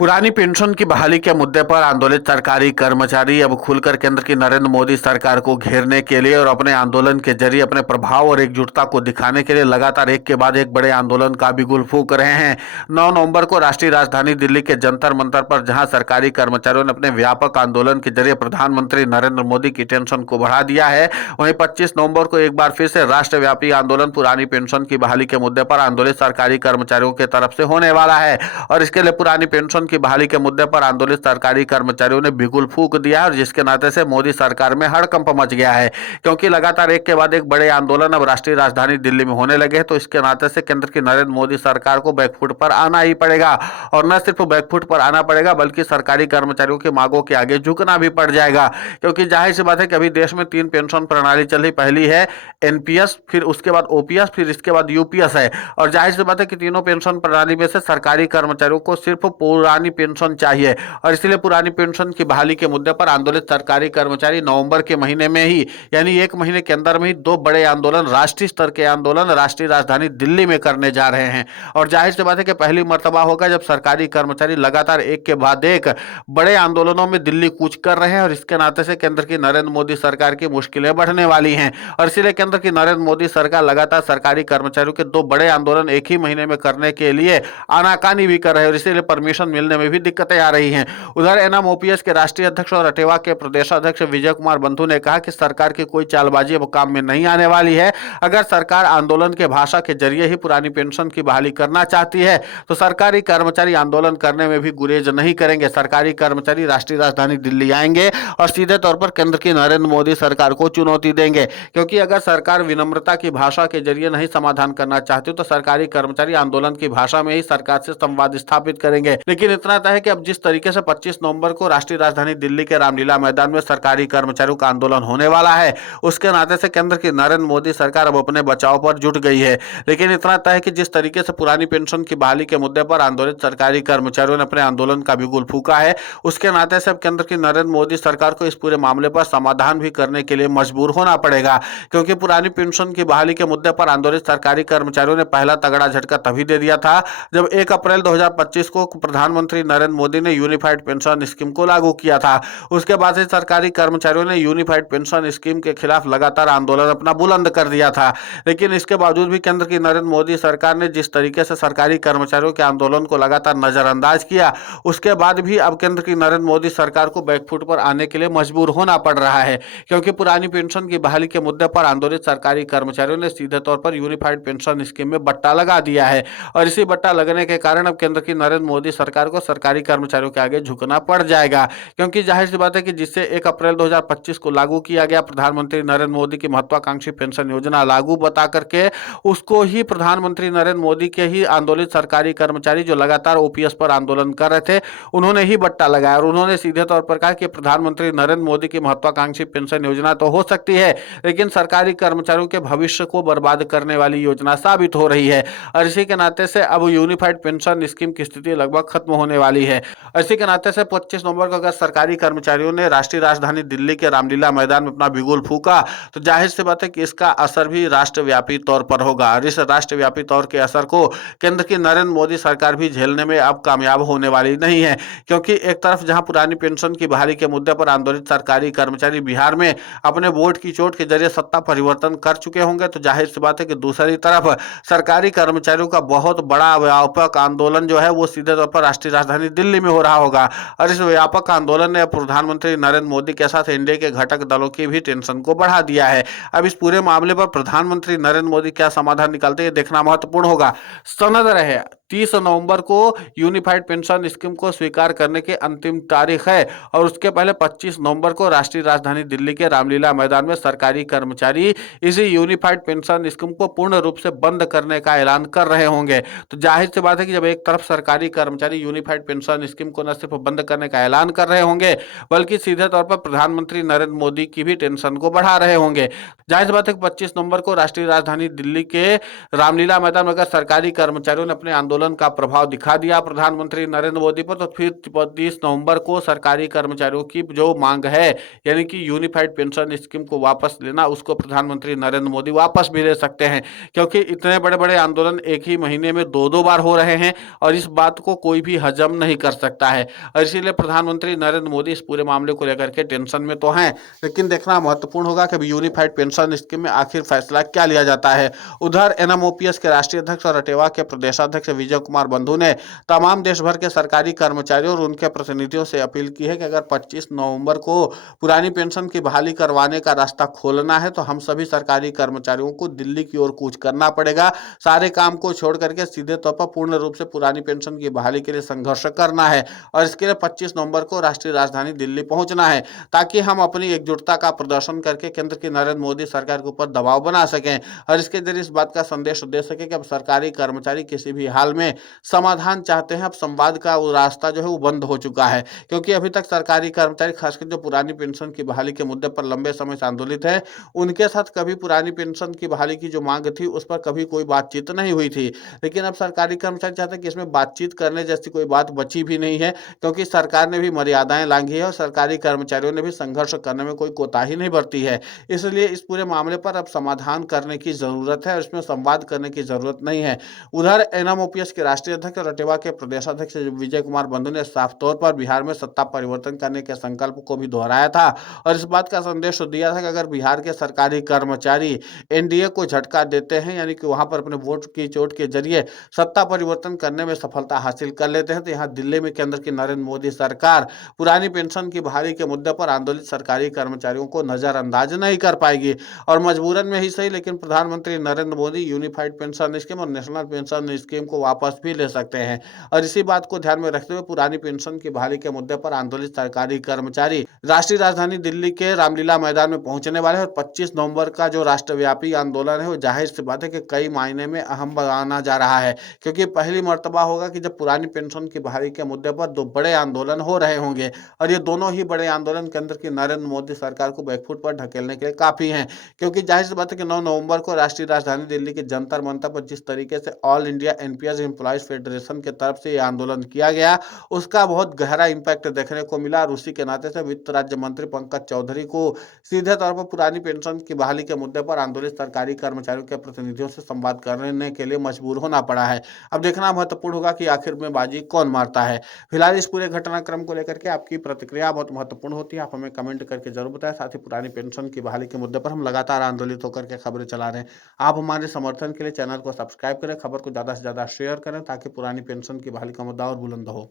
पुरानी पेंशन की बहाली के मुद्दे पर आंदोलित सरकारी कर्मचारी अब खुलकर केंद्र की नरेंद्र मोदी सरकार को घेरने के लिए और अपने आंदोलन के जरिए अपने प्रभाव और एकजुटता को दिखाने के लिए लगातार एक के बाद एक बड़े आंदोलन का बिगुल फूंक रहे हैं। 9 नवंबर को राष्ट्रीय राजधानी दिल्ली के जंतर मंतर पर जहां सरकारी कर्मचारियों ने अपने व्यापक आंदोलन के जरिए प्रधानमंत्री नरेंद्र मोदी की टेंशन को बढ़ा दिया है, वहीं 25 नवंबर को एक बार फिर से राष्ट्रव्यापी आंदोलन पुरानी पेंशन की बहाली के मुद्दे पर आंदोलित सरकारी कर्मचारियों की तरफ से होने वाला है। और इसके लिए पुरानी पेंशन की बहाली के मुद्दे पर आंदोलित सरकारी कर्मचारियों ने बिगुल फूंक दिया और जिसके नाते से मोदी सरकार में हड़कंप मच गया है, क्योंकि लगातार एक के बाद एक बड़े आंदोलन अब राष्ट्रीय राजधानी दिल्ली में होने लगे हैं। तो इसके नाते से केंद्र की नरेंद्र मोदी सरकार को बैकफुट पर आना ही पड़ेगा और न सिर्फ बैकफुट पर आना पड़ेगा बल्कि सरकारी कर्मचारियों की मांगों के आगे झुकना भी पड़ जाएगा, क्योंकि जाहिर सी बात है कि अभी देश में 3 पेंशन प्रणाली चल रही। पहली है एनपीएस, फिर उसके बाद ओपीएस, फिर इसके बाद यूपीएस है। और जाहिर सी बात है कि तीनों पेंशन प्रणाली में से सरकारी कर्मचारियों को सिर्फ पुरानी पेंशन चाहिए और इसलिए पुरानी पेंशन की बहाली के मुद्दे पर आंदोलित सरकारी कर्मचारी नवंबर के महीने में ही, यानी एक महीने के अंदर में ही 2 बड़े आंदोलन, राष्ट्रीय स्तर के आंदोलन राष्ट्रीय राजधानी दिल्ली में करने जा रहे हैं। और जाहिर सी बात है कि पहली मर्तबा होगा जब सरकारी कर्मचारी लगातार एक के बाद एक बड़े आंदोलनों में दिल्ली कूच कर रहे हैं और इसके नाते से केंद्र की नरेंद्र मोदी सरकार की मुश्किलें बढ़ने वाली हैं। और इसलिए केंद्र की नरेंद्र मोदी सरकार लगातार सरकारी कर्मचारियों के 2 बड़े आंदोलन एक ही महीने में करने के लिए आनाकानी भी कर रहे हैं और इसीलिए परमिशन मिलने में भी दिक्कतें आ रही हैं। उधर एनएम ओपीएस के राष्ट्रीय अध्यक्ष और अटेवा के प्रदेशाध्यक्ष विजय कुमार बंधु ने कहा कि सरकार की कोई चालबाजी अब काम में नहीं आने वाली है। अगर सरकार आंदोलन के भाषा के जरिए ही पुरानी पेंशन की बहाली करना चाहती है तो सरकारी कर्मचारी आंदोलन करने में भी गुरेज नहीं करेंगे। सरकारी कर्मचारी राष्ट्रीय राजधानी दिल्ली आएंगे और सीधे तौर पर केंद्र की नरेंद्र मोदी सरकार को चुनौती देंगे, क्योंकि अगर सरकार विनम्रता की भाषा के जरिए नहीं समाधान करना चाहती तो सरकारी कर्मचारी आंदोलन की भाषा में ही सरकार से संवाद स्थापित करेंगे। लेकिन इतना तय है कि अब जिस तरीके से 25 नवंबर को राष्ट्रीय राजधानी दिल्ली के रामलीला मैदान में सरकारी कर्मचारियों का आंदोलन होने वाला है, उसके नाते से केंद्र की नरेंद्र मोदी सरकार अब अपने बचाव पर जुट गई है। लेकिन इतना तय है कि जिस तरीके से पुरानी पेंशन की बहाली के मुद्दे पर आंदोलित सरकारी कर्मचारियों ने अपने आंदोलन का बिगुल फूंका है, उसके नाते से अब केंद्र की नरेंद्र मोदी सरकार को इस पूरे मामले पर समाधान भी करने के लिए मजबूर होना पड़ेगा, क्योंकि पुरानी पेंशन की बहाली के मुद्दे पर आंदोलित सरकारी कर्मचारियों ने पहला तगड़ा झटका तभी दे दिया था जब 1 अप्रैल 2025 को प्रधानमंत्री नरेंद्र मोदी ने यूनिफाइड पेंशन स्कीम को लागू किया था। उसके बाद से सरकारी कर्मचारियों ने यूनिफाइड पेंशन स्कीम के खिलाफ लगातार आंदोलन अपना बुलंद कर दिया था। लेकिन इसके बावजूद भी केंद्र की नरेंद्र मोदी सरकार ने जिस तरीके से सरकारी कर्मचारियों के आंदोलन को लगातार नजरअंदाज किया, उसके बाद भी अब केंद्र की नरेंद्र मोदी सरकार को बैकफुट पर आने के लिए मजबूर होना पड़ रहा है, क्योंकि पुरानी पेंशन की बहाली के मुद्दे पर आंदोलित सरकारी कर्मचारियों ने सीधे तौर पर यूनिफाइड पेंशन स्कीम में बट्टा लगा दिया है और इसी बट्टा लगने के कारण अब केंद्र की नरेंद्र मोदी सरकार को सरकारी कर्मचारियों के आगे झुकना पड़ जाएगा, क्योंकि जाहिर सी बात है कि जिससे 1 अप्रैल 2025 को लागू किया गया प्रधानमंत्री नरेंद्र मोदी की महत्वाकांक्षी पेंशन योजना लागू बता करके उसको ही प्रधानमंत्री नरेंद्र मोदी के ही आंदोलित सरकारी कर्मचारी जो लगातार ओपीएस पर आंदोलन कर रहे थे उन्होंने ही बट्टा लगाया और उन्होंने सीधे तौर पर कहा कि प्रधानमंत्री नरेंद्र मोदी की महत्वाकांक्षी पेंशन योजना तो हो सकती है लेकिन सरकारी कर्मचारियों के भविष्य को बर्बाद करने वाली योजना साबित हो रही है और इसी के नाते से अब यूनिफाइड पेंशन स्कीम की स्थिति लगभग खत्म होने वाली है। इसी के नाते से 25 नवंबर को अगर सरकारी कर्मचारियों ने राष्ट्रीय राजधानी दिल्ली के रामलीला मैदान में अपना बिगुल फूंका तो जाहिर सी बात है कि इसका असर भी राष्ट्रव्यापी तौर पर होगा और इस राष्ट्रव्यापी तौर के असर को केंद्र की नरेंद्र मोदी सरकार भी झेलने में अब कामयाब होने वाली नहीं है, क्योंकि एक तरफ जहां पुरानी पेंशन की बहाली के मुद्दे पर आंदोलित सरकारी कर्मचारी बिहार में अपने वोट की चोट के जरिए सत्ता परिवर्तन कर चुके होंगे, तो जाहिर सी बात है कि दूसरी तरफ सरकारी कर्मचारियों का बहुत बड़ा व्यापक आंदोलन जो है वो सीधे तौर पर राष्ट्रीय राजधानी दिल्ली में हो रहा होगा और इस व्यापक आंदोलन ने प्रधानमंत्री नरेंद्र मोदी के साथ एनडीए के घटक दलों की भी टेंशन को बढ़ा दिया है। अब इस पूरे मामले पर प्रधानमंत्री नरेंद्र मोदी क्या समाधान निकालते हैं देखना महत्वपूर्ण होगा। सनद रहे 30 नवंबर को यूनिफाइड पेंशन स्कीम को स्वीकार करने की अंतिम तारीख है और उसके पहले 25 नवंबर को राष्ट्रीय राजधानी दिल्ली के रामलीला मैदान में सरकारी कर्मचारी इसी यूनिफाइड पेंशन स्कीम को पूर्ण रूप से बंद करने का ऐलान कर रहे होंगे। तो जाहिर सी बात है कि जब एक तरफ सरकारी कर्मचारी यूनिफाइड पेंशन स्कीम को न सिर्फ बंद करने का ऐलान कर रहे होंगे बल्कि सीधे तौर पर प्रधानमंत्री नरेंद्र मोदी की भी टेंशन को बढ़ा रहे होंगे। जाहिर सी बात है कि 25 नवंबर को राष्ट्रीय राजधानी दिल्ली के रामलीला मैदान में अगर सरकारी कर्मचारियों ने अपने आंदोलन आंदोलन का प्रभाव दिखा दिया प्रधानमंत्री नरेंद्र मोदी पर, तो फिर 30 नवंबर को सरकारी कर्मचारियों की जो मांग है, यानी कि यूनिफाइड पेंशन स्कीम को वापस लेना, उसको प्रधानमंत्री नरेंद्र मोदी वापस भी ले सकते हैं, क्योंकि इतने बड़े बड़े आंदोलन एक ही महीने में दो दो बार हो रहे हैं और इस बात को कोई भी हजम नहीं कर सकता है। और इसीलिए प्रधानमंत्री नरेंद्र मोदी इस पूरे मामले को लेकर के टेंशन में तो हैं, लेकिन देखना महत्वपूर्ण होगा कि यूनिफाइड पेंशन स्कीम में आखिर फैसला क्या लिया जाता है। उधर एनएमओपीएस के राष्ट्रीय अध्यक्ष और अटेवा के प्रदेशाध्यक्ष विजय कुमार बंधु ने तमाम देश भर के सरकारी कर्मचारियों और उनके प्रतिनिधियों से अपील की है कि अगर 25 नवंबर को पुरानी पेंशन की बहाली करवाने का रास्ता खोलना है तो हम सभी सरकारी कर्मचारियों को दिल्ली की ओर कूच करना पड़ेगा। सारे काम को छोड़ करके सीधे तौर पर पूर्ण रूप से पुरानी पेंशन की बहाली के लिए संघर्ष करना है और इसके लिए 25 नवंबर को राष्ट्रीय राजधानी दिल्ली पहुंचना है, ताकि हम अपनी एकजुटता का प्रदर्शन करके केंद्र की नरेंद्र मोदी सरकार के ऊपर दबाव बना सकें और इसके जरिए इस बात का संदेश दे सके कि अब सरकारी कर्मचारी किसी भी हाल में समाधान चाहते हैं। अब संवाद का वो रास्ता जो है वो बंद हो चुका है, क्योंकि अभी तक सरकारी कर्मचारी खासकर जो पुरानी पेंशन की बहाली के मुद्दे पर लंबे समय से आंदोलित है, उनके साथ कभी पुरानी पेंशन की बहाली की जो मांग थी उस पर कभी कोई बातचीत नहीं हुई थी। लेकिन अब सरकारी कर्मचारी चाहते हैं कि इसमें बातचीत करने जैसी कोई बात बची भी नहीं है, क्योंकि सरकार ने भी मर्यादाएं लांघी है और सरकारी कर्मचारियों ने भी संघर्ष करने में कोई कोताही नहीं बरती है। इसलिए इस पूरे मामले पर अब समाधान करने की जरूरत है और इसमें संवाद करने की जरूरत नहीं है। उधर एनएमओपीएस के राष्ट्रीय अध्यक्ष और अटेवा के प्रदेशाध्यक्ष विजय कुमार बंधु ने साफ तौर पर बिहार में सत्ता परिवर्तन करने के संकल्प को भी दोहराया था और इस बात का संदेश दिया था कि अगर बिहार के सरकारी कर्मचारी एनडीए को झटका देते हैं, यानी कि वहां पर अपने वोट की चोट के जरिए सत्ता परिवर्तन करने में सफलता हासिल कर लेते हैं, तो यहाँ दिल्ली में केंद्र की नरेंद्र मोदी सरकार पुरानी पेंशन की बहाली के मुद्दे पर आंदोलित सरकारी कर्मचारियों को नजरअंदाज नहीं कर पाएगी और मजबूरन में ही सही, लेकिन प्रधानमंत्री Narendra Modi unified pension scheme और नेशनल पेंशन स्कीम को वापस भी ले सकते हैं। और इसी बात को ध्यान में रखते हुए पुरानी पेंशन की बहाली के मुद्दे पर आंदोलित सरकारी कर्मचारी राष्ट्रीय राजधानी दिल्ली के रामलीला मैदान में पहुंचने वाले हैं और 25 नवंबर का जो राष्ट्रव्यापी आंदोलन है वो जाहिर सी बात है कि कई मायने में अहम बनाना जा रहा है, क्योंकि पहली मर्तबा होगा कि जब पुरानी पेंशन की बहाली के मुद्दे पर दो बड़े आंदोलन हो रहे होंगे और ये दोनों ही बड़े आंदोलन केंद्र की नरेंद्र मोदी सरकार को बैकफुट पर ढकेलने के लिए काफी हैं, क्योंकि जाहिर सी बात है कि 9 नवंबर को राष्ट्रीय राजधानी दिल्ली के जंतर मंतर पर जिस तरीके से all India NPS employees federation के तरफ से ये आंदोलन किया गया उसका बहुत गहरा इम्पैक्ट देखने को मिला और उसी के नाते से वित्त राज्य मंत्री पंकज चौधरी को सीधे तौर पर पुरानी पेंशन की बहाली के मुद्दे पर आंदोलित सरकारी कर्मचारियों के प्रतिनिधियों से संवाद करने के लिए मजबूर होना पड़ा है। अब देखना महत्वपूर्ण होगा कि आखिर में बाजी कौन मारता है। फिलहाल इस पूरे घटनाक्रम को लेकर के आपकी प्रतिक्रिया बहुत महत्वपूर्ण होती है, आप हमें कमेंट करके जरूर बताएं। साथ ही पुरानी पेंशन की बहाली के मुद्दे पर हम लगातार आंदोलित होकर के खबरें चला रहे हैं। आप हमारे समर्थन के लिए चैनल को सब्सक्राइब करें, खबर को ज़्यादा से ज़्यादा शेयर करें ताकि पुरानी पेंशन की बहाली का मुद्दा और बुलंद हो।